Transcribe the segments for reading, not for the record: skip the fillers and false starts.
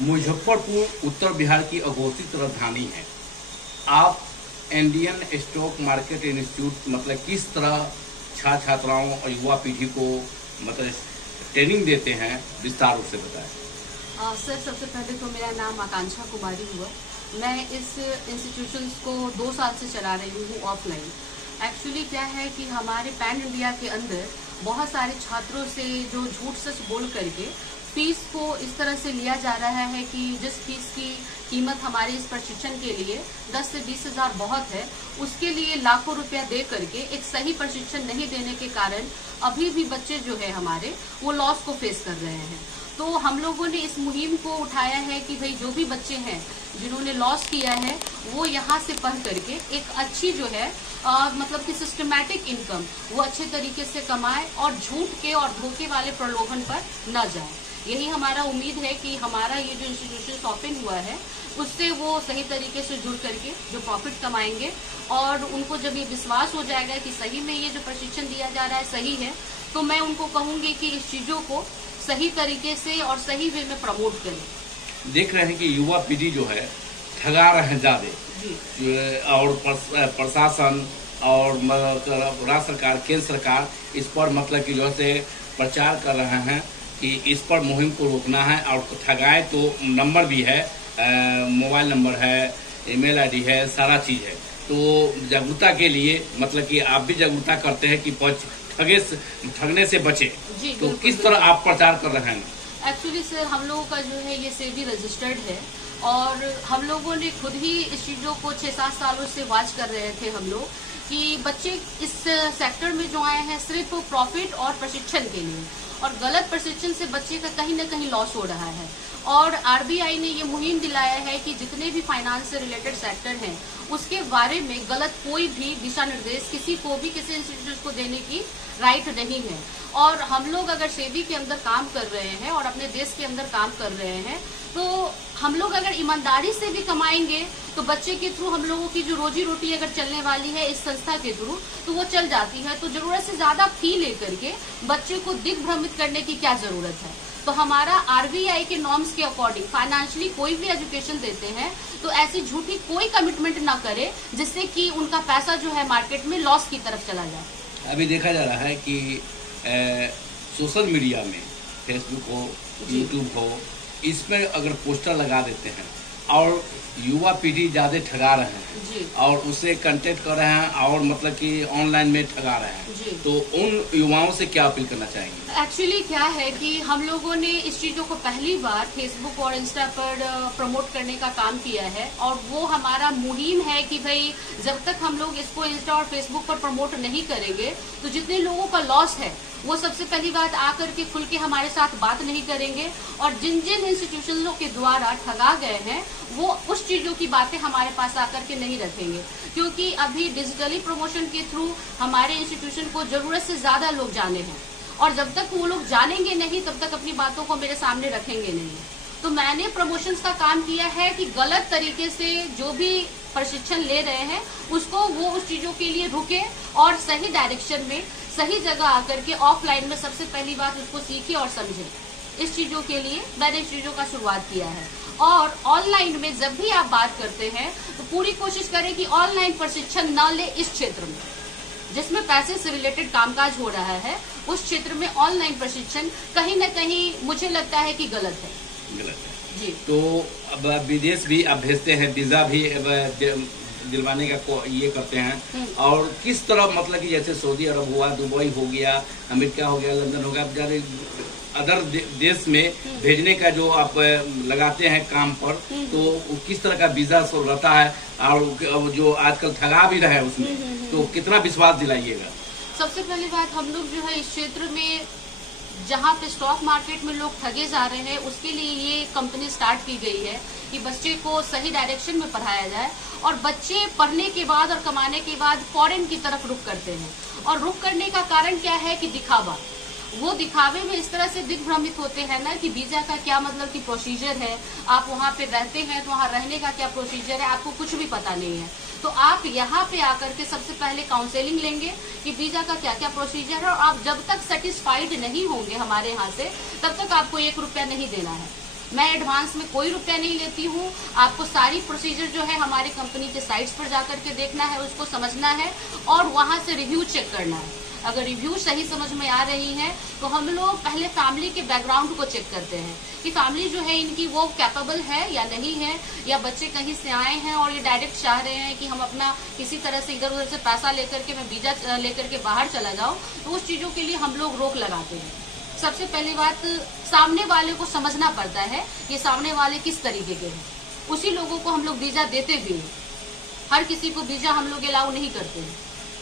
मुजफ्फरपुर उत्तर बिहार की अघोषित राजधानी है। आप इंडियन स्टॉक मार्केट इंस्टीट्यूट मतलब किस तरह छात्राओं और युवा पीढ़ी को मतलब ट्रेनिंग देते हैं, विस्तार रूप से बताएं। सर, सबसे पहले तो मेरा नाम आकांक्षा कुमारी हुआ। मैं इस इंस्टीट्यूशन को 2 साल से चला रही हूँ ऑफलाइन। एक्चुअली क्या है कि हमारे पैन इंडिया के अंदर बहुत सारे छात्रों से जो झूठ सच बोल करके फीस को इस तरह से लिया जा रहा है कि जिस फीस की कीमत हमारे इस प्रशिक्षण के लिए 10 से 20 हज़ार बहुत है, उसके लिए लाखों रुपया दे करके एक सही प्रशिक्षण नहीं देने के कारण अभी भी बच्चे जो है हमारे वो लॉस को फेस कर रहे हैं। तो हम लोगों ने इस मुहिम को उठाया है कि भाई जो भी बच्चे हैं जिन्होंने लॉस किया है वो यहाँ से पढ़ करके एक अच्छी जो है मतलब कि सिस्टमैटिक इनकम वो अच्छे तरीके से कमाए और झूठ के और धोखे वाले प्रलोभन पर न जाए। यही हमारा उम्मीद है कि हमारा ये जो इंस्टीट्यूशन ओपन हुआ है उससे वो सही तरीके से जुड़ करके जो प्रॉफिट कमाएंगे और उनको जब ये विश्वास हो जाएगा कि सही में ये जो प्रशिक्षण दिया जा रहा है सही है, तो मैं उनको कहूँगी कि इस चीज़ों को सही तरीके से और सही वे में प्रमोट करें। देख रहे हैं कि युवा पीढ़ी जो है ठगा रहे हैं ज़्यादा, और प्रशासन और राज्य सरकार, केंद्र सरकार इस पर मतलब कि जो है प्रचार कर रहे हैं कि इस पर मुहिम को रोकना है। और ठगाए तो नंबर भी है, मोबाइल नंबर है, ईमेल आईडी है, सारा चीज़ है। तो जागरूकता के लिए मतलब कि आप भी जागरूकता करते हैं कि ठगने से बचे, तो किस तरह आप प्रचार कर रहे हैं? एक्चुअली सर, हम लोगों का जो है ये सेबी रजिस्टर्ड है और हम लोगों ने खुद ही इस चीज़ों को 6-7 सालों से वॉच कर रहे थे हम लोग कि बच्चे इस सेक्टर में जो आए हैं सिर्फ प्रॉफिट और प्रशिक्षण के लिए, और गलत प्रशिक्षण से बच्चे का कहीं ना कहीं लॉस हो रहा है। और आरबीआई ने ये मुहिम दिलाया है कि जितने भी फाइनेंस से रिलेटेड सेक्टर हैं उसके बारे में गलत कोई भी दिशा निर्देश किसी को भी किसी इंस्टीट्यूट को देने की राइट नहीं है। और हम लोग अगर सेबी के अंदर काम कर रहे हैं और अपने देश के अंदर काम कर रहे हैं, तो हम लोग अगर ईमानदारी से भी कमाएंगे तो बच्चे के थ्रू हम लोगों की जो रोजी रोटी अगर चलने वाली है इस संस्था के थ्रू तो वो चल जाती है। तो जरूरत से ज्यादा फी लेकर के बच्चे को दिग्भ्रमित करने की क्या जरूरत है। तो हमारा आरबीआई के नॉर्म्स के अकॉर्डिंग फाइनेंशियली कोई भी एजुकेशन देते हैं तो ऐसी झूठी कोई कमिटमेंट ना करे जिससे कि उनका पैसा जो है मार्केट में लॉस की तरफ चला जाए। अभी देखा जा रहा है कि सोशल मीडिया में फेसबुक हो, यूट्यूब हो, इसमें अगर पोस्टर लगा देते हैं और युवा पीढ़ी ज़्यादा ठगा रहे हैं और उसे कंटेक्ट कर रहे हैं और मतलब कि ऑनलाइन में ठगा रहे हैं, तो उन युवाओं से क्या अपील करना चाहेंगे? एक्चुअली क्या है कि हम लोगों ने इस चीज़ों को पहली बार फेसबुक और इंस्टा पर प्रमोट करने का काम किया है और वो हमारा मुहिम है कि भाई जब तक हम लोग इसको इंस्टा और फेसबुक पर प्रमोट नहीं करेंगे तो जितने लोगों का लॉस है वो सबसे पहली बात आकर के खुल के हमारे साथ बात नहीं करेंगे और जिन जिन इंस्टीट्यूशनों के द्वारा ठगा गए हैं वो उस चीज़ों की बातें हमारे पास आकर के नहीं रखेंगे, क्योंकि अभी डिजिटली प्रमोशन के थ्रू हमारे इंस्टीट्यूशन को जरूरत से ज़्यादा लोग जाने हैं और जब तक वो लोग जानेंगे नहीं तब तक अपनी बातों को मेरे सामने रखेंगे नहीं। तो मैंने प्रमोशंस का काम किया है कि गलत तरीके से जो भी प्रशिक्षण ले रहे हैं उसको वो उस चीज़ों के लिए रुके और सही डायरेक्शन में सही जगह आकर के ऑफलाइन में सबसे पहली बात उसको सीखे और समझे। इस चीज़ों के लिए मैंने इस चीज़ों का शुरुआत किया है। और ऑनलाइन में जब भी आप बात करते हैं तो पूरी कोशिश करें कि ऑनलाइन प्रशिक्षण न ले इस क्षेत्र में जिसमें पैसे से रिलेटेड कामकाज हो रहा है, उस क्षेत्र में ऑनलाइन प्रशिक्षण कहीं ना कहीं मुझे लगता है कि गलत है। जी। तो अब विदेश भी आप भेजते हैं, वीजा भी दिलवाने का ये करते हैं, और किस तरह मतलब कि जैसे सऊदी अरब हुआ, दुबई हो गया, अमेरिका हो गया, लंदन हो गया, अदर देश में भेजने का जो आप लगाते हैं काम पर, तो किस तरह का वीजा रहता है और जो आजकल ठगा भी रहा है उसमें, तो कितना विश्वास दिलाइएगा? सबसे पहली बात, हम लोग जो है इस क्षेत्र में जहाँ पे स्टॉक मार्केट में लोग ठगे जा रहे हैं उसके लिए ये कंपनी स्टार्ट की गई है कि बच्चे को सही डायरेक्शन में पढ़ाया जाए। और बच्चे पढ़ने के बाद और कमाने के बाद फॉरेन की तरफ रुख करते हैं, और रुख करने का कारण क्या है कि दिखावा। वो दिखावे में इस तरह से दिग्भ्रमित होते हैं ना कि वीजा का क्या मतलब कि प्रोसीजर है, आप वहाँ पे रहते हैं तो वहाँ रहने का क्या प्रोसीजर है, आपको कुछ भी पता नहीं है। तो आप यहाँ पे आकर के सबसे पहले काउंसलिंग लेंगे कि वीजा का क्या क्या प्रोसीजर है, और आप जब तक सेटिस्फाइड नहीं होंगे हमारे यहाँ से तब तक आपको 1 रुपया नहीं देना है। मैं एडवांस में कोई रुपया नहीं लेती हूँ। आपको सारी प्रोसीजर जो है हमारे कंपनी के साइट्स पर जाकर के देखना है, उसको समझना है और वहां से रिव्यू चेक करना है। अगर रिव्यू सही समझ में आ रही है तो हम लोग पहले फैमिली के बैकग्राउंड को चेक करते हैं कि फैमिली जो है इनकी वो कैपेबल है या नहीं है, या बच्चे कहीं से आए हैं और ये डायरेक्ट चाह रहे हैं कि हम अपना किसी तरह से इधर उधर से पैसा लेकर के, मैं वीजा लेकर के बाहर चला जाऊं, तो उस चीजों के लिए हम लोग रोक लगाते हैं। सबसे पहली बात, सामने वाले को समझना पड़ता है कि सामने वाले किस तरीके के हैं, उसी लोगों को हम लोग वीजा देते भी हैं। हर किसी को वीजा हम लोग अलाउ नहीं करते हैं।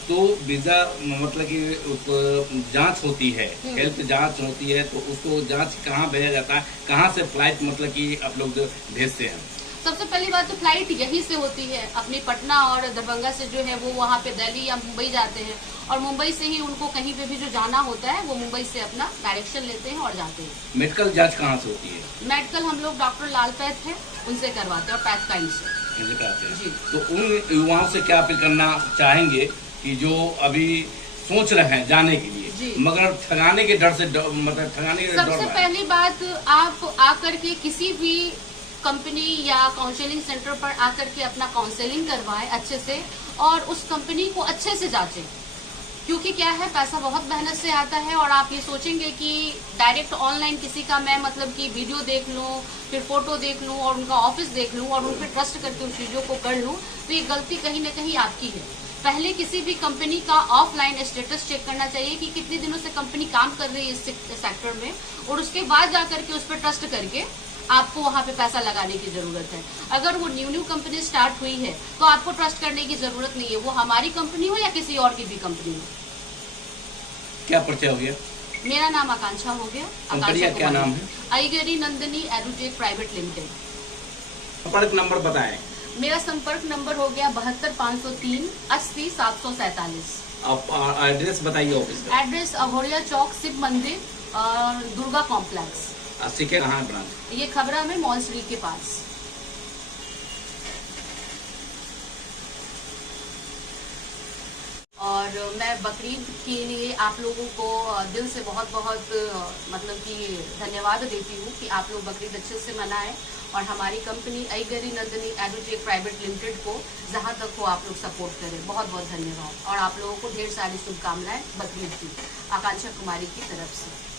तो वीजा मतलब कि जांच होती है, हेल्थ जांच होती है, तो उसको जांच कहाँ भेजा जाता है, कहाँ से फ्लाइट मतलब कि आप लोग भेजते हैं? सबसे पहली बात तो फ्लाइट यहीं से होती है, अपनी पटना और दरभंगा से जो है वो वहाँ पे दिल्ली या मुंबई जाते हैं, और मुंबई से ही उनको कहीं पे भी जो जाना होता है वो मुंबई से अपना डायरेक्शन लेते हैं और जाते हैं। मेडिकल जांच कहाँ से होती है? मेडिकल हम लोग डॉक्टर लाल पैथ है उनसे करवाते हैं, और पैथ काइंड से जी। तो उन युवाओं से क्या अपील करना चाहेंगे कि जो अभी सोच रहे हैं जाने के लिए मगर ठगाने के डर से मतलब ठगाने के डर? सबसे पहली बात, आप आकर के किसी भी कंपनी या काउंसलिंग सेंटर पर आकर के अपना काउंसलिंग करवाएं अच्छे से, और उस कंपनी को अच्छे से जांचें, क्योंकि क्या है, पैसा बहुत मेहनत से आता है। और आप ये सोचेंगे कि डायरेक्ट ऑनलाइन किसी का मैं मतलब कि वीडियो देख लूं, फिर फोटो देख लूं और उनका ऑफिस देख लूं और उन पर ट्रस्ट करके उन चीजों को कर लूं, तो ये गलती कहीं ना कहीं आपकी है। पहले किसी भी कंपनी का ऑफलाइन स्टेटस चेक करना चाहिए कि कितने दिनों से कंपनी काम कर रही है इस सेक्टर में, और उसके बाद जाकर के उस पर ट्रस्ट करके आपको वहां पे पैसा लगाने की जरूरत है। अगर वो न्यू कंपनी स्टार्ट हुई है तो आपको ट्रस्ट करने की जरूरत नहीं है, वो हमारी कंपनी हो या किसी और की भी कंपनी हो। क्या परिचय हो गया? मेरा नाम आकांक्षा हो गया। कंपनी का क्या नाम है? आईगरी नंदिनी एरोटेक प्राइवेट लिमिटेड। संपर्क नंबर बताएं। मेरा संपर्क नंबर हो गया 72 503 80 747। आप एड्रेस बताइए ऑफिस का। एड्रेस अघोरिया चौक, शिव मंदिर, दुर्गा कॉम्प्लेक्स। सिक्के कहाँ है ब्रांच? ये खबरा में मॉल स्ट्रीट के पास। और मैं बकरीद के लिए आप लोगों को दिल से बहुत बहुत मतलब कि धन्यवाद देती हूँ कि आप लोग बकरीद अच्छे से मनाएं, और हमारी company Aigiri Nandini Aerotech private limited को जहाँ तक हो आप लोग सपोर्ट करें। बहुत बहुत धन्यवाद, और आप लोगों को ढेर सारी शुभकामनाएं बकरीद की, आकांक्षा कुमारी की तरफ से।